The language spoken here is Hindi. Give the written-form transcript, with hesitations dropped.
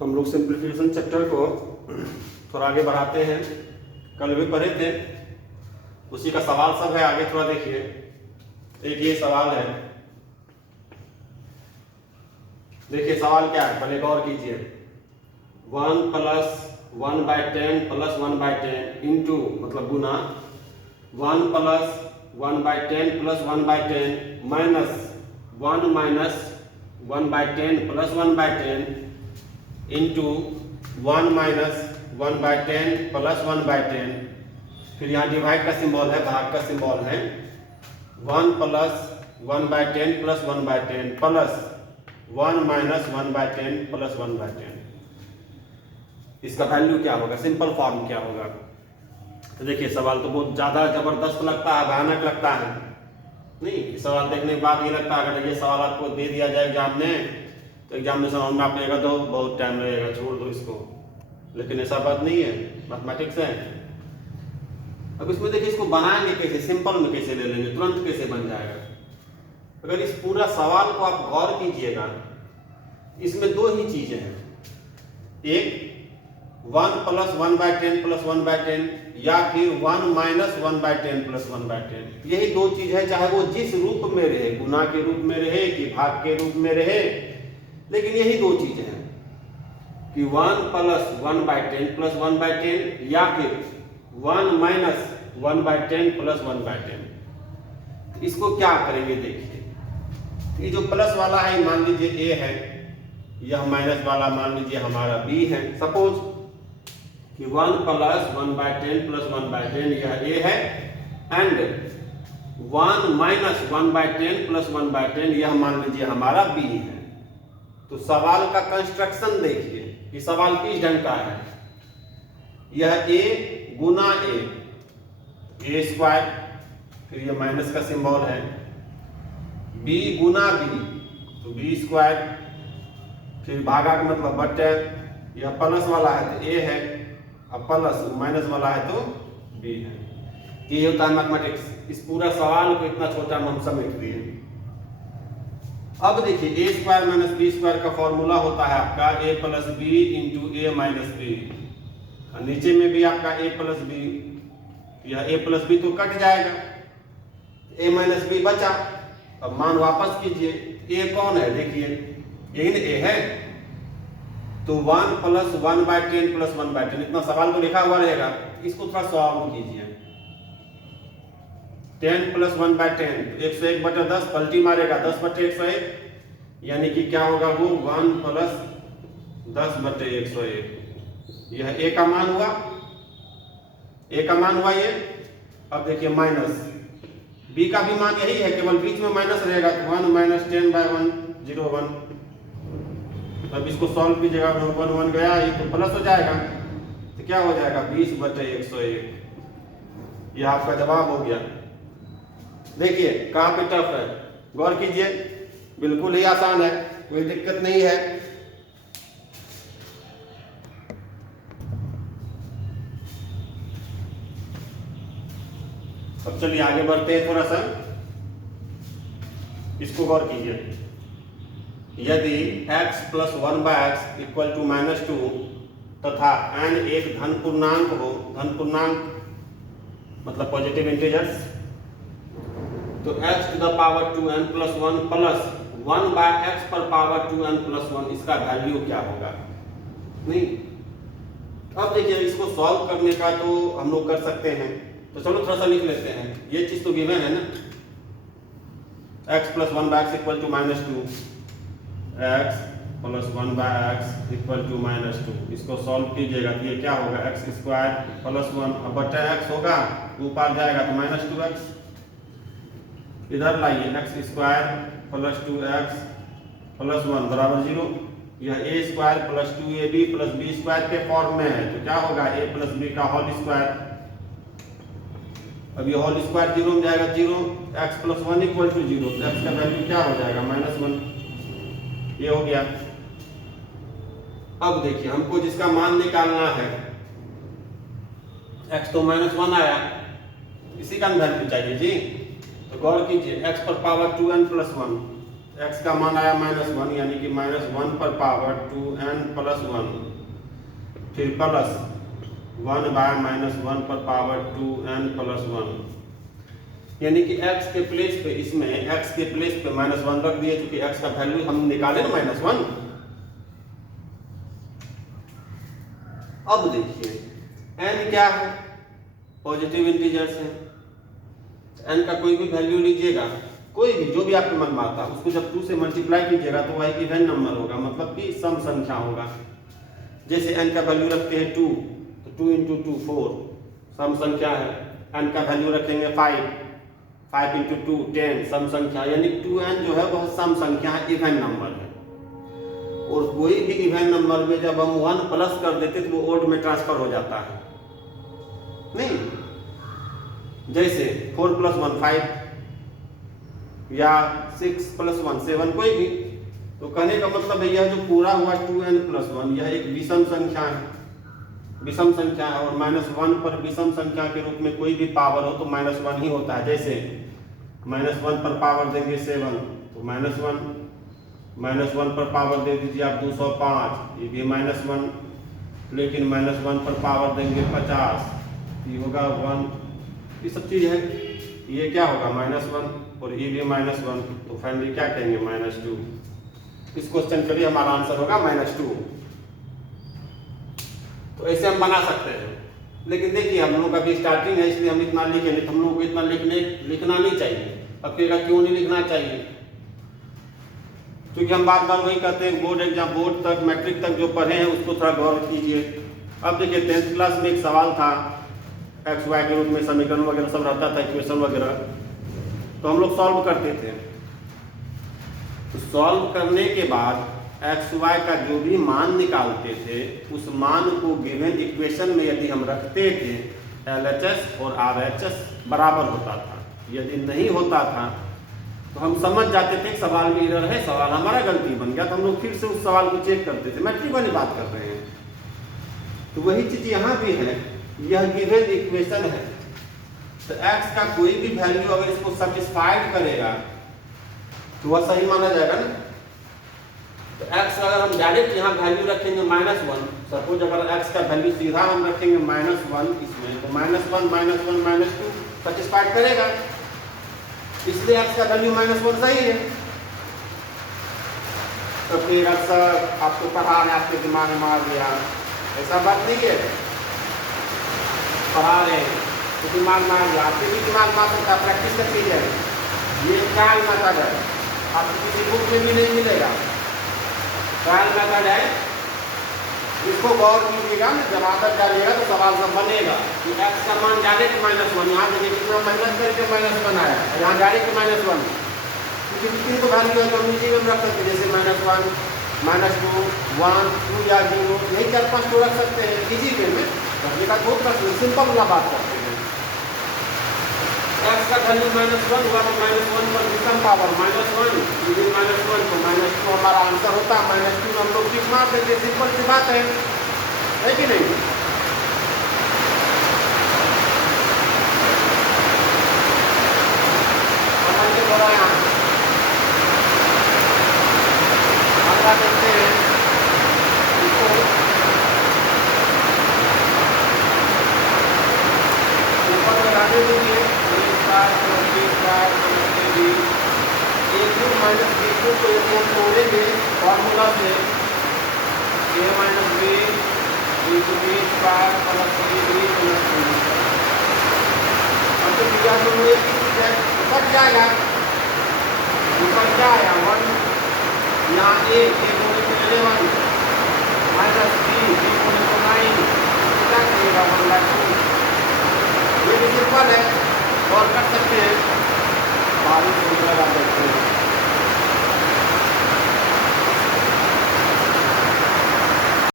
हम लोग सिंप्लीफिकेशन चैप्टर को थोड़ा आगे बढ़ाते हैं। कल भी पढ़े थे, उसी का सवाल सब है। आगे थोड़ा देखिए, एक ये सवाल है। देखिए सवाल क्या है, पहले गौर कीजिए। 1 + 1/10 + 1/10 इंटू मतलब गुना 1 + 1/10 + 1/10 माइनस 1 - 1/10 + 1/10 इंटू 1 - 1/10 + 1/10। फिर यहाँ डिवाइड का सिंबल है, भाग का सिंबल है। 1 + 1/10 + 1/10 प्लस 1 - 1/10 + 1/10। इसका वैल्यू क्या होगा, सिंपल फॉर्म क्या होगा। तो देखिए सवाल तो बहुत ज़्यादा ज़बरदस्त लगता है, भयानक लगता है। नहीं, सवाल देखने के बाद ये लगता है अगर ये सवाल आपको दे दिया जाए एग्जाम में, तो एग्जाम में समझ में आप लेगा तो बहुत टाइम लगेगा, छोड़ दो इसको। लेकिन ऐसा बात नहीं है, मैथमेटिक्स है। अब इसमें देखिए इसको बनाएंगे कैसे, सिंपल में कैसे ले लेंगे, तुरंत कैसे बन जाएगा। अगर इस पूरा सवाल को आप गौर कीजिएगा, इसमें दो ही चीजें हैं। एक 1 + 1/10 + 1/10 या फिर 1 - 1/10 + 1/10। यही दो चीज है, चाहे वो जिस रूप में रहे, गुना के रूप में रहे कि भाग के रूप में रहे, लेकिन यही दो चीजें हैं कि 1 + 1/10 + 1/10 या फिर 1 - 1/10 + 1/10। इसको क्या करेंगे देखिए, ये जो प्लस वाला है मान लीजिए ए है, यह माइनस वाला मान लीजिए हमारा बी है। सपोज कि 1 + 1/10 + 1/10 यह ए है, एंड 1 - 1/10 + 1/10 यह मान लीजिए हमारा बी है। तो सवाल का कंस्ट्रक्शन देखिए कि सवाल किस ढंग का है। यह ए गुना ए स्क्वायर, फिर यह माइनस का सिंबल है। बी गुना बी, तो बी स्क्वायर, फिर भागा का मतलब बट्टे। यह प्लस वाला है तो ए है, अब प्लस माइनस वाला है तो बी है। ये होता है मैथमेटिक्स। इस पूरा सवाल को इतना छोटा हम समेट दिए। अब देखिए a² - b² का फॉर्मूला होता है आपका a + b × a - b। नीचे में भी आपका a + b, यह a + b तो कट जाएगा, a - b बचा। अब मान वापस कीजिए, a कौन है देखिए, यही ना a है। तो 1 + 1/10 + 1/10 इतना सवाल तो लिखा हुआ रहेगा, इसको थोड़ा सॉल्व कीजिए। 10 + 1/10 तो 101/10 पलटी मारेगा 10/101, यानी कि क्या होगा वो 1 + 10/101। यह a का मान हुआ, a का मान हुआ ये। अब देखिए माइनस b का भी मान यही है, केवल बीच में माइनस रहेगा, तो 1 - 10/1 0 1। अब इसको सॉल्व कीजिएगा, 1 1 गया, ये तो प्लस हो जाएगा, तो क्या हो जाएगा 20/101। यह आपका जवाब हो गया। देखिए कहाँ पे टफ है, गौर कीजिए, बिल्कुल ही आसान है, कोई दिक्कत नहीं है। अब चलिए आगे बढ़ते हैं थोड़ा सा, इसको गौर कीजिए। यदि x + 1/x = -2 तथा n एक धन पूर्णांक हो, धन पूर्णांक मतलब पॉजिटिव इंटीजर्स, तो x⁴n + 1 प्लस 1/x⁴n + 1 इसका वैल्यू क्या होगा। नहीं, अब देखिए इसको सॉल्व करने का तो हम लोग कर सकते हैं, तो चलो थोड़ा सा लिख लेते हैं। ये चीज तो गिवन है ना, x + 1/x = -2, x + 1/x = -2। इसको सॉल्व कीजिएगा तो ये क्या होगा, x² + 1 अब बटा x होगा, ऊपर जाएगा तो -2x। इधर लाइए, x² + 2x + 1 = 0। यह a² + 2ab + b² के फॉर्म में है, तो क्या होगा a + b का होल स्क्वायर। अब ये होल स्क्वायर 0 में जाएगा 0, x + 1 = 0, तो x का वैल्यू क्या हो जाएगा -1। ये हो गया। अब देखिए हमको जिसका मान निकालना है, x तो -1 आया, इसी का वैल्यू चाहिए जी। तो गौर कीजिए x⁴2n + 1, x का मान आया -1 यानी कि -1 पर पावर 2n+1, फिर प्लस 1/-1 पर पावर 2n+1, यानी कि x के प्लेस पे, इसमें x के प्लेस पे -1 रख दिए क्योंकि x का वैल्यू हम निकाले ना -1। अब देखिए n क्या है, पॉजिटिव इंटीजर्स है, n का कोई भी वैल्यू लीजिएगा, कोई भी जो भी आपके मन में आता है उसको जब 2 से मल्टीप्लाई कीजिएगा तो वह एक इवन नंबर होगा, मतलब कि सम संख्या होगा। जैसे n का वैल्यू रखते हैं 2 तो 2 × 2 4 सम संख्या है। n का वैल्यू रखेंगे 5 × 2 10 सम संख्या, यानी 2n जो है वह सम संख्या है, इवन नंबर है। और कोई भी इवन नंबर में जब हम 1 प्लस कर देते तो वो ओड में ट्रांसफर हो जाता है, नहीं? जैसे 4 + 1 5 या 6 + 1 7, कोई भी। तो कहने का मतलब है यह जो पूरा हुआ 2n+1 यह एक विषम संख्या है, विषम संख्या है, और -1 पर विषम संख्या के रूप में कोई भी पावर हो तो -1 ही होता है। जैसे -1 पर पावर देंगे 7 तो -1, -1 पर पावर दे दीजिए आप 205, ये भी -1, लेकिन -1 पर पावर देंगे 50, ये होगा 1, ये सब चीज़ है। ये क्या होगा -1 और ये भी -1, तो फाइनली क्या कहेंगे -2। इस क्वेश्चन के लिए हमारा आंसर होगा -2। तो ऐसे हम बना सकते हैं, लेकिन देखिए हम लोग का भी स्टार्टिंग है इसलिए हम इतना लिखे नहीं, हम लोग को इतना लिखना नहीं चाहिए। अब कहेगा क्यों नहीं लिखना चाहिए, क्योंकि हम बार बार वही कहते हैं, बोर्ड एग्जाम, बोर्ड तक, मैट्रिक तक जो पढ़े हैं उसको थोड़ा गौर कीजिए। अब देखिए 10th क्लास में एक सवाल था, एक्स वाई के रूप में समीकरण वगैरह सब रहता था, इक्वेशन वगैरह, तो हम लोग सॉल्व करते थे। तो सॉल्व करने के बाद एक्स वाई का जो भी मान निकालते थे उस मान को गिवन इक्वेशन में यदि हम रखते थे LHS और RHS बराबर होता था। यदि नहीं होता था तो हम समझ जाते थे सवाल में एरर है, सवाल हमारा गलती बन गया, तो हम लोग फिर से उस सवाल को चेक करते थे। मैट्रिक वाली बात कर रहे हैं। तो वही चीज यहाँ भी है, यह गिवन इक्वेशन है, तो x का कोई भी वैल्यू अगर इसको सेटिस्फाइड करेगा तो वह सही माना जाएगा ना। तो x अगर हम डायरेक्ट यहाँ वैल्यू रखेंगे -1, सपोज अगर x का वैल्यू सीधा हम रखेंगे -1 इसमें, तो -1 -2 सेटिस्फाइड करेगा, इसलिए x का वैल्यू -1 सही है। तो फिर अक्सर आपको पढ़ा रहे, आपके दिमाग में मार दिया, ऐसा बात नहीं है, पढ़ा रहे हैं तो दिमाग मार दिया, आपके भी दिमाग मार सकता, प्रैक्टिस करके जाए। ये ट्रायल मेथड है, आपको किसी बुक में भी नहीं मिलेगा, ट्रायल मेथड है, इसको गौर कीजिएगा ना, जब आदत डालिएगा तो सवाल सब बनेगा। कि x का मान डायरेक्ट -1, यहाँ देखिए कितना मेहनत करके -1 आया, यहाँ डायरेक्ट -1, क्योंकि किसी को वैल्यू है तो हम नीचे में रख सकते, जैसे -1 -2 1 2 या 0, यही 4-5 तो रख सकते हैं इजी वे में। करने का बहुत प्रश्न, सिंपल वाला बात करते हैं। x का वैल्यू -1 हुआ तो -1 पर विषम पावर -1, ये भी -1 तो -2 हमारा आंसर होता है। -2 हम लोग टिक मार देते, सिंपल सी बात है कि नहीं? समझिए थोड़ा यहाँ अगला देखते हैं इसको, ऊपर लगाने दीजिए A2 माइनस B2 को यदि हम तोड़ेंगे फॉर्मूला से A minus B into B square plus AB plus C, अब तो दिया तो एक ही चीज है, ऊपर क्या आया, ऊपर क्या आया 1, यहाँ A होने को 11 माइनस B होने को 9, क्या करेगा 1/2, ये भी सिंपल है।